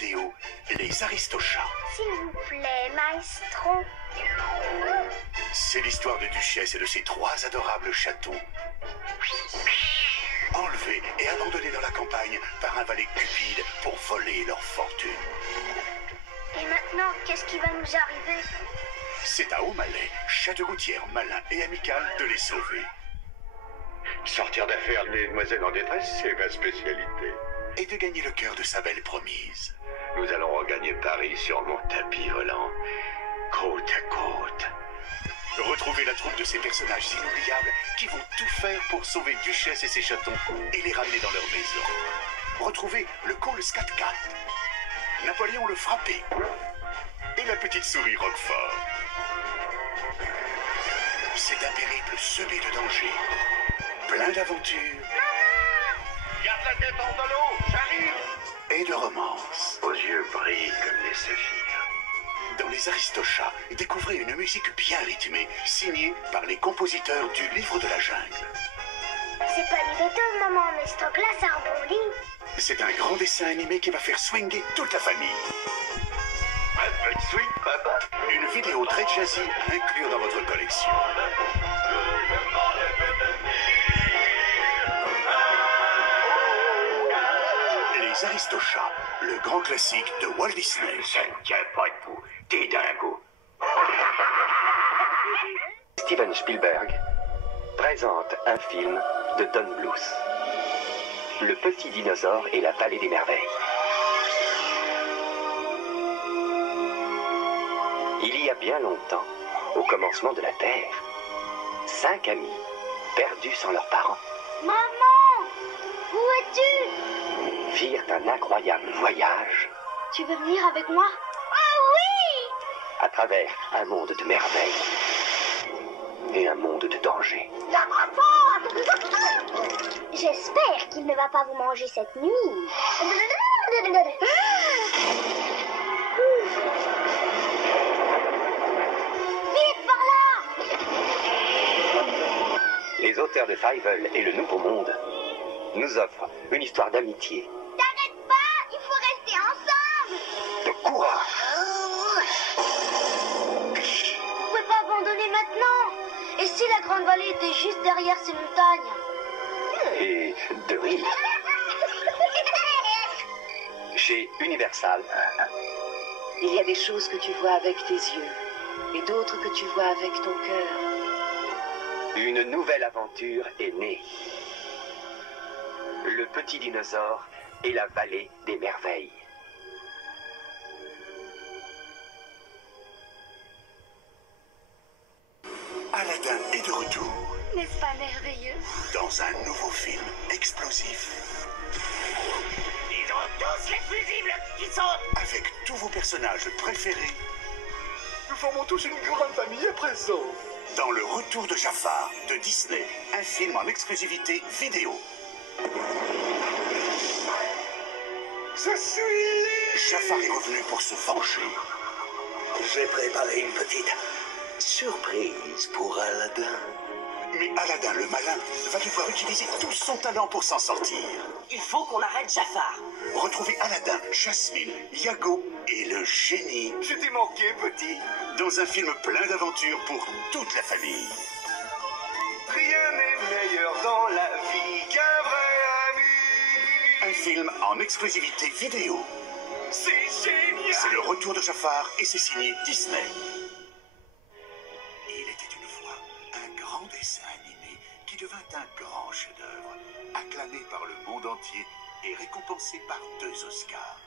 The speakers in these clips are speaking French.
vidéo Les Aristochats. S'il vous plaît, maestro. C'est l'histoire de Duchesse et de ses 3 adorables chatons. Enlevés et abandonnés dans la campagne par un valet cupide pour voler leur fortune. Et maintenant, qu'est-ce qui va nous arriver? C'est à O'Malley, chat de gouttière malin et amical, de les sauver. Sortir d'affaires les demoiselles en détresse, c'est ma spécialité. Et de gagner le cœur de sa belle promise. Nous allons regagner Paris sur mon tapis volant, côte à côte. Retrouvez la troupe de ces personnages inoubliables qui vont tout faire pour sauver Duchesse et ses chatons et les ramener dans leur maison. Retrouvez le Cole Scat Cat, Napoléon le Frappé et la petite souris Roquefort. C'est un périple semé de dangers, plein d'aventures. Garde la tête hors de l'eau, j'arrive! Et de romance. Vos yeux brillent comme les saphirs. Dans Les Aristochats, découvrez une musique bien rythmée, signée par les compositeurs du Livre de la Jungle. C'est pas du béton, maman, mais ce truc-là, ça rebondit. C'est un grand dessin animé qui va faire swinger toute la famille. Un peu de swing, papa. Une vidéo très jazzy à inclure dans votre collection. Les Aristochats, le grand classique de Walt Disney. Ça ne tient pas debout, t'es dingo. Steven Spielberg présente un film de Don Bluth, Le Petit Dinosaure et la Vallée des Merveilles. Il y a bien longtemps, au commencement de la Terre, 5 amis, perdus sans leurs parents, Maman! Où es-tu? firent un incroyable voyage Tu veux venir avec moi? Ah oui! à travers un monde de merveilles et un monde de danger. J'espère qu'il ne va pas vous manger cette nuit. Vite par là! Les auteurs de Fievel et le Nouveau Monde nous offrent une histoire d'amitié, T'arrêtes pas! Il faut rester ensemble! de courage Vous pouvez pas abandonner maintenant! Et si la Grande Vallée était juste derrière ces montagnes? et de rire. Chez Universal, Il y a des choses que tu vois avec tes yeux et d'autres que tu vois avec ton cœur. une nouvelle aventure est née. Le Petit Dinosaure et la Vallée des Merveilles. Aladdin est de retour N'est-ce pas merveilleux? dans un nouveau film explosif. Ils ont tous les fusibles qui sautent. Avec tous vos personnages préférés Nous formons tous une grande famille à présent. dans Le Retour de Jafar de Disney, un film en exclusivité vidéo. Je suis... Jafar est revenu pour se venger. J'ai préparé une petite surprise pour Aladdin. Mais Aladdin le malin va devoir utiliser tout son talent pour s'en sortir. Il faut qu'on arrête Jafar. Retrouvez Aladdin, Jasmine, Iago et le génie Je t'ai manqué, petit. dans un film plein d'aventures pour toute la famille. Rien n'est meilleur dans la vie qu'un vrai ami. Un film en exclusivité vidéo. C'est génial. C'est Le Retour de Jafar et c'est signé Disney. Il était une fois un grand dessin animé qui devint un grand chef-d'œuvre, acclamé par le monde entier et récompensé par 2 Oscars.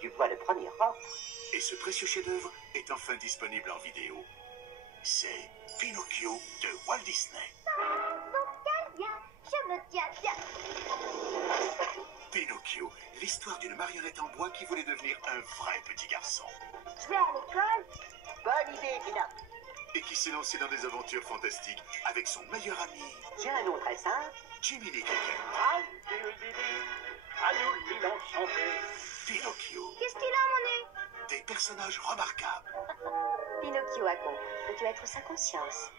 Tu vois le premier rang. Et ce précieux chef-d'œuvre est enfin disponible en vidéo. C'est Pinocchio de Walt Disney. Je me tiens bien. Pinocchio, l'histoire d'une marionnette en bois qui voulait devenir un vrai petit garçon. Je vais à l'école. Bonne idée, Pina. Et qui s'est lancé dans des aventures fantastiques avec son meilleur ami, J'ai un nom très simple. Jiminy Cricket. Pinocchio, Qu'est-ce qu'il a, mon nez? des personnages remarquables. Pinocchio a compris que tu être sa conscience.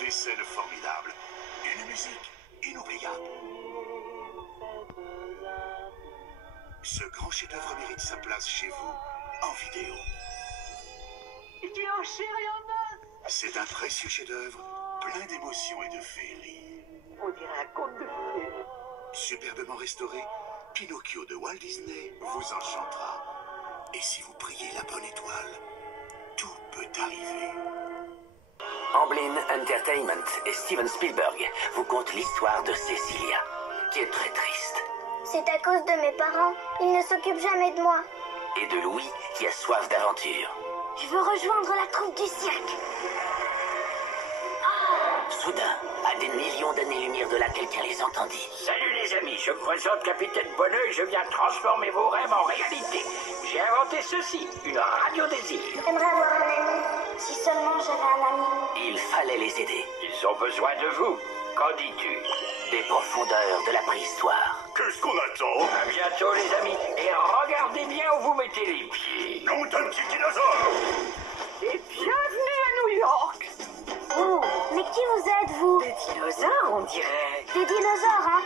Des scènes formidables, une musique inoubliable. Ce grand chef-d'œuvre mérite sa place chez vous, en vidéo. Tu es en chair et en os. C'est un précieux chef-d'œuvre, plein d'émotions et de féerie. On dirait un conte de fées. Superbement restauré, Pinocchio de Walt Disney vous enchantera. Et si vous priez la bonne étoile, tout peut arriver. Amblin Entertainment et Steven Spielberg vous content l'histoire de Cecilia, qui est très triste, C'est à cause de mes parents. Ils ne s'occupent jamais de moi. et de Louis, qui a soif d'aventure. Je veux rejoindre la troupe du cirque. Soudain, à des millions d'années-lumière de là, quelqu'un les entendit. Salut les amis, je me présente Capitaine Bonneuil, je viens transformer vos rêves en réalité. J'ai inventé ceci, une radio des îles. J'aimerais avoir un ami. Si seulement j'avais un ami. Il fallait les aider, Ils ont besoin de vous. Qu'en dis-tu? des profondeurs de la préhistoire. Qu'est-ce qu'on attend? À bientôt les amis, et regardez bien où vous mettez les pieds. Nom d'un petit dinosaure! Et bienvenue à New York. Oh, mais qui vous êtes, vous? Des dinosaures, on dirait. Des dinosaures, hein?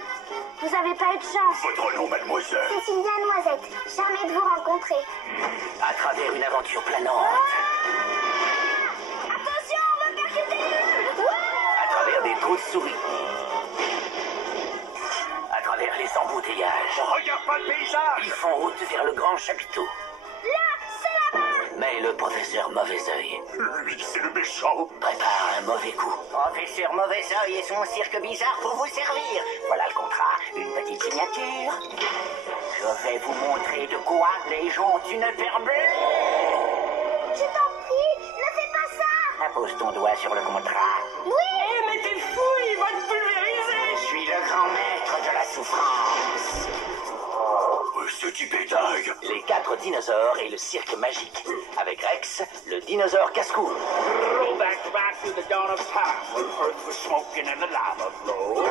Vous avez pas eu de chance. Votre nom, mademoiselle? Cécilia Noisette. Charmée de vous rencontrer. À travers une aventure planante, Attention, on va percuter les meubles. à travers des trous de souris, à travers les embouteillages, Regarde pas le paysage. ils font route vers le grand chapiteau. Là, c'est là-bas. Mais le professeur Mauvais Œil Lui, c'est le méchant. prépare un mauvais coup. Professeur Mauvais Œil et son cirque bizarre pour vous servir. Voilà le contrat, une petite signature. Je vais vous montrer de quoi les gens ont une paire bleue. Je t'en prie, ne fais pas ça. Pose ton doigt sur le contrat. Oui. Eh, mais t'es fou, il va te pulvériser. Je suis le grand maître de la souffrance. Ce type est dingue. Les 4 dinosaures et le cirque magique. Avec Rex, le dinosaure casse-cou. Roll back to the dawn of time when earth was smoking and the lava flowed.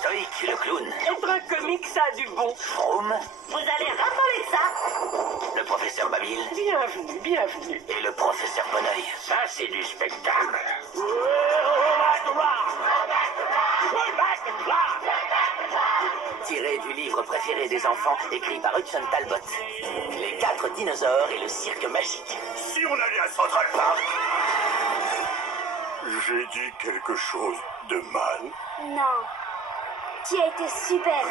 Stoïque, le clown. Être un comique, ça a du bon. Froome, Vous allez raffoler de ça. le professeur Babil Bienvenue, bienvenue. et le professeur Bonneuil. Ça, c'est du spectacle. Roll back the rock. Roll back the clock. Tiré du livre préféré des enfants, écrit par Hudson Talbot. Les 4 dinosaures et le cirque magique. Si on allait à Central Park? J'ai dit quelque chose de mal? Non. Tu as été super.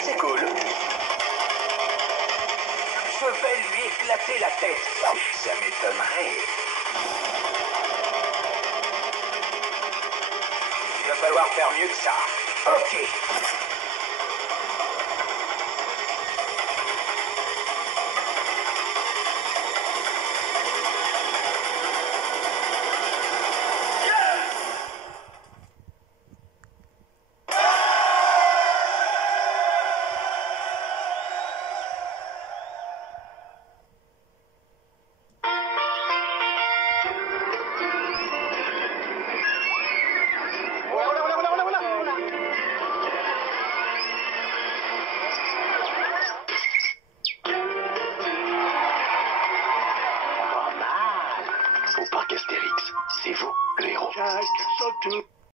C'est cool. Je vais lui éclater la tête. Ça m'étonnerait. Il va falloir faire mieux que ça. Ok. Au parc Astérix, c'est vous le héros. Chaque saute